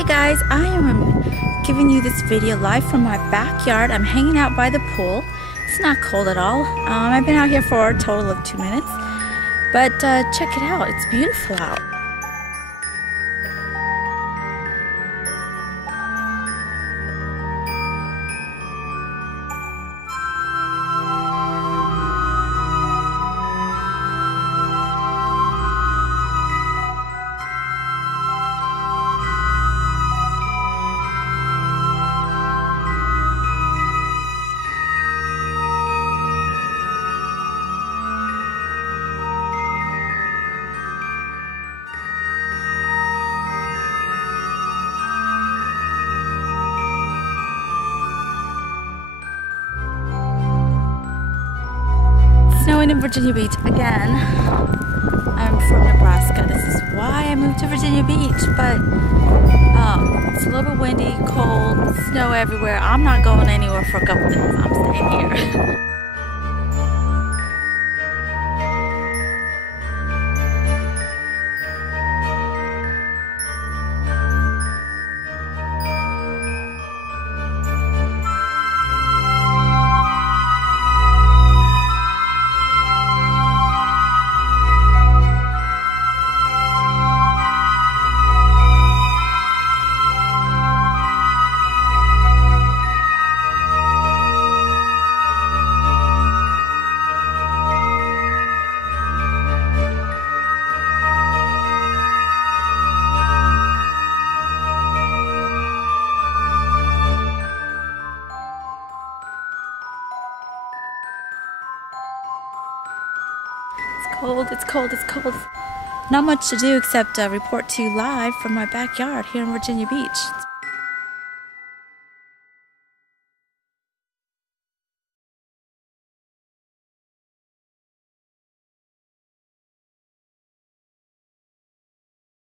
Hey guys, I am giving you this video live from my backyard. I'm hanging out by the pool. It's not cold at all. I've been out here for a total of 2 minutes, but check it out. It's beautiful out. Snowing in Virginia Beach again. I'm from Nebraska. This is why I moved to Virginia Beach, but it's a little bit windy, cold, snow everywhere. I'm not going anywhere for a couple days. I'm staying here. It's cold, it's cold. Not much to do except report to you live from my backyard here in Virginia Beach.